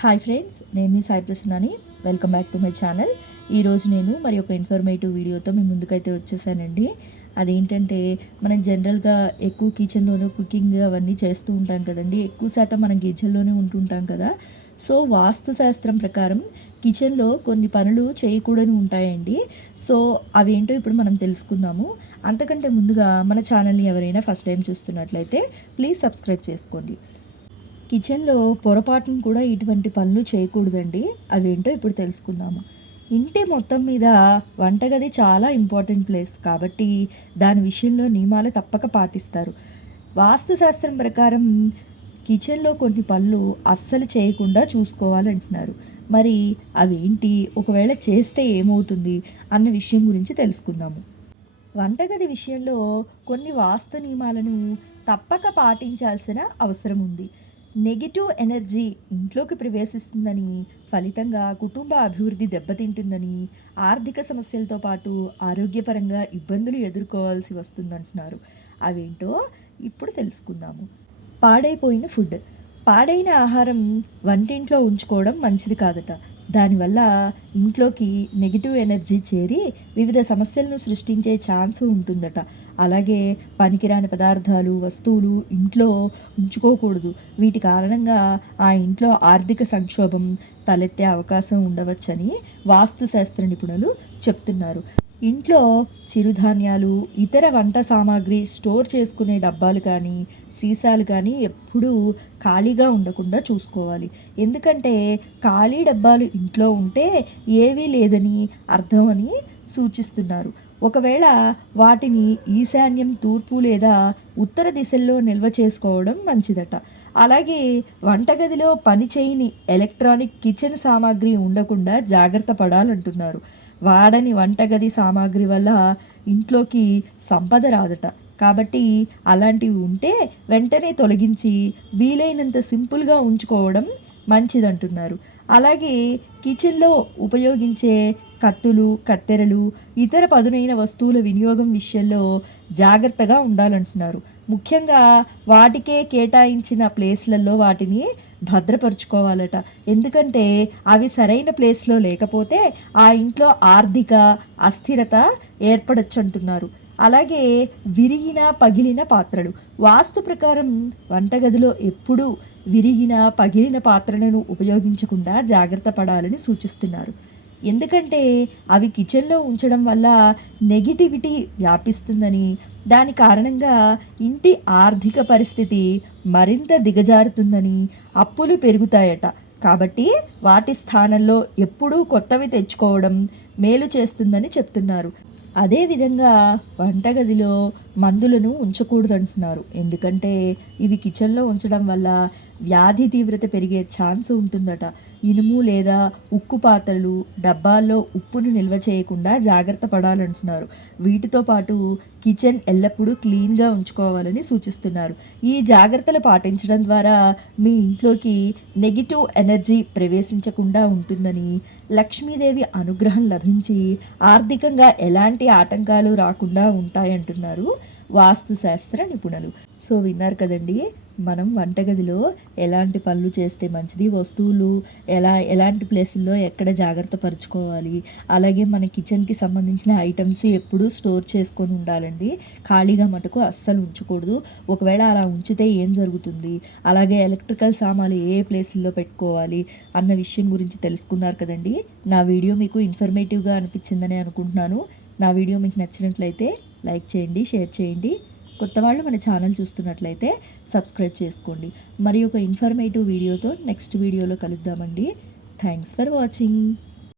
Hi friends, నేను మీ సాయి ప్రసన్నని. Welcome back to my channel. ఈరోజు నేను మరి ఒక ఇన్ఫర్మేటివ్ వీడియోతో మీ ముందుకైతే వచ్చేసానండి. అదేంటంటే మనం జనరల్గా ఎక్కువ కిచెన్లోనూ కుకింగ్ అవన్నీ చేస్తూ ఉంటాం కదండి. ఎక్కువ శాతం మనం కిచెన్లోనే ఉంటుంటాం కదా. సో వాస్తు శాస్త్రం ప్రకారం కిచెన్లో కొన్ని పనులు చేయకూడని ఉంటాయండి. సో అవేంటో ఇప్పుడు మనం తెలుసుకుందాము. అంతకంటే ముందుగా మన ఛానల్ని ఎవరైనా ఫస్ట్ టైం చూస్తున్నట్లయితే ప్లీజ్ సబ్స్క్రైబ్ చేసుకోండి. కిచెన్లో పొరపాటును కూడా ఇటువంటి పనులు చేయకూడదండి. అవేంటో ఇప్పుడు తెలుసుకుందాము. ఇంటి మొత్తం మీద వంటగది చాలా ఇంపార్టెంట్ ప్లేస్ కాబట్టి దాని విషయంలో నియమాలు తప్పక పాటిస్తారు. వాస్తుశాస్త్రం ప్రకారం కిచెన్లో కొన్ని పనులు అస్సలు చేయకుండా చూసుకోవాలంటున్నారు. మరి అవేంటి, ఒకవేళ చేస్తే ఏమవుతుంది అన్న విషయం గురించి తెలుసుకుందాము. వంటగది విషయంలో కొన్ని వాస్తు నియమాలను తప్పక పాటించాల్సిన అవసరం ఉంది. నెగిటివ్ ఎనర్జీ ఇంట్లోకి ప్రవేశిస్తుందని, ఫలితంగా కుటుంబ అభివృద్ధి దెబ్బతింటుందని, ఆర్థిక సమస్యలతో పాటు ఆరోగ్యపరంగా ఇబ్బందులు ఎదుర్కోవాల్సి వస్తుందంటున్నారు. అవేంటో ఇప్పుడు తెలుసుకుందాము. పాడైపోయిన ఫుడ్. పాడైన ఆహారం వంటింట్లో ఉంచుకోవడం మంచిది కాదట. దానివల్ల ఇంట్లోకి నెగిటివ్ ఎనర్జీ చేరి వివిధ సమస్యలను సృష్టించే ఛాన్స్ ఉంటుందట. అలాగే పనికిరాని పదార్థాలు, వస్తువులు ఇంట్లో ఉంచుకోకూడదు. వీటి కారణంగా ఆ ఇంట్లో ఆర్థిక సంక్షోభం తలెత్తే అవకాశం ఉండవచ్చని వాస్తుశాస్త్ర నిపుణులు చెప్తున్నారు. ఇంట్లో చిరుధాన్యాలు, ఇతర వంట సామాగ్రి స్టోర్ చేసుకునే డబ్బాలు కానీ, సీసాలు కానీ ఎప్పుడూ ఖాళీగా ఉండకుండా చూసుకోవాలి. ఎందుకంటే ఖాళీ డబ్బాలు ఇంట్లో ఉంటే ఏవీ లేదని అర్థం అని సూచిస్తున్నారు. ఒకవేళ వాటిని ఈశాన్యం, తూర్పు లేదా ఉత్తర దిశల్లో నిల్వ చేసుకోవడం మంచిదట. అలాగే వంటగదిలో పని చేయని ఎలక్ట్రానిక్ కిచెన్ సామాగ్రి ఉండకుండా జాగ్రత్త పడాలంటున్నారు. వాడని వంటగది సామాగ్రి వల్ల ఇంట్లోకి సంపద రాదట. కాబట్టి అలాంటివి ఉంటే వెంటనే తొలగించి వీలైనంత సింపుల్గా ఉంచుకోవడం మంచిదంటున్నారు. అలాగే కిచెన్లో ఉపయోగించే కత్తులు, కత్తెరలు, ఇతర పదునైన వస్తువుల వినియోగం విషయంలో జాగ్రత్తగా ఉండాలంటున్నారు. ముఖ్యంగా వాటికే కేటాయించిన ప్లేస్లలో వాటిని భద్రపరుచుకోవాలట. ఎందుకంటే అవి సరైన ప్లేస్లో లేకపోతే ఆ ఇంట్లో ఆర్థిక అస్థిరత ఏర్పడచ్చు అంటున్నారు. అలాగే విరిగిన, పగిలిన పాత్రలు. వాస్తు ప్రకారం వంటగదిలో ఎప్పుడూ విరిగిన, పగిలిన పాత్రలను ఉపయోగించకుండా జాగ్రత్త పడాలని సూచిస్తున్నారు. ఎందుకంటే అవి కిచెన్లో ఉంచడం వల్ల నెగిటివిటీ వ్యాపిస్తుందని, దాని కారణంగా ఇంటి ఆర్థిక పరిస్థితి మరింత దిగజారుతుందని, అప్పులు పెరుగుతాయట. కాబట్టి వాటి స్థానంలో ఎప్పుడూ కొత్తవి తెచ్చుకోవడం మేలు చేస్తుందని చెప్తున్నారు. అదేవిధంగా వంటగదిలో మందులను ఉంచకూడదంటున్నారు. ఎందుకంటే ఇవి కిచెన్లో ఉంచడం వల్ల వ్యాధి తీవ్రత పెరిగే ఛాన్స్ ఉంటుందట. ఇనుము లేదా ఉక్కు పాత్రలు, డబ్బాల్లో ఉప్పును నిల్వ చేయకుండా జాగ్రత్త పడాలంటున్నారు. వీటితో పాటు కిచెన్ ఎల్లప్పుడూ క్లీన్గా ఉంచుకోవాలని సూచిస్తున్నారు. ఈ జాగ్రత్తలు పాటించడం ద్వారా మీ ఇంట్లోకి నెగిటివ్ ఎనర్జీ ప్రవేశించకుండా ఉంటుందని, లక్ష్మీదేవి అనుగ్రహం లభించి ఆర్థికంగా ఎలాంటి ఆటంకాలు రాకుండా ఉంటాయంటున్నారు వాస్తుశాస్త్ర నిపుణులు. సో విన్నారు కదండి, మనం వంటగదిలో ఎలాంటి పనులు చేస్తే మంచిది, వస్తువులు ఎలాంటి ప్లేసుల్లో ఎక్కడ జాగ్రత్త పరుచుకోవాలి, అలాగే మన కిచెన్కి సంబంధించిన ఐటమ్స్ ఎప్పుడూ స్టోర్ చేసుకొని ఉండాలండి. ఖాళీగా మటుకు అస్సలు ఉంచకూడదు. ఒకవేళ అలా ఉంచితే ఏం జరుగుతుంది, అలాగే ఎలక్ట్రికల్ సామాన్లు ఏ ప్లేసుల్లో పెట్టుకోవాలి అన్న విషయం గురించి తెలుసుకున్నారు కదండి. నా వీడియో మీకు ఇన్ఫర్మేటివ్గా అనిపించిందని అనుకుంటున్నాను. నా వీడియో మీకు నచ్చినట్లయితే లైక్ చేయండి, షేర్ చేయండి. కొత్త వాళ్ళు మన ఛానల్ చూస్తున్నట్లయితే సబ్స్క్రైబ్ చేసుకోండి. మరి ఒక ఇన్ఫర్మేటివ్ వీడియోతో నెక్స్ట్ వీడియోలో కలుద్దామండి. Thanks for watching.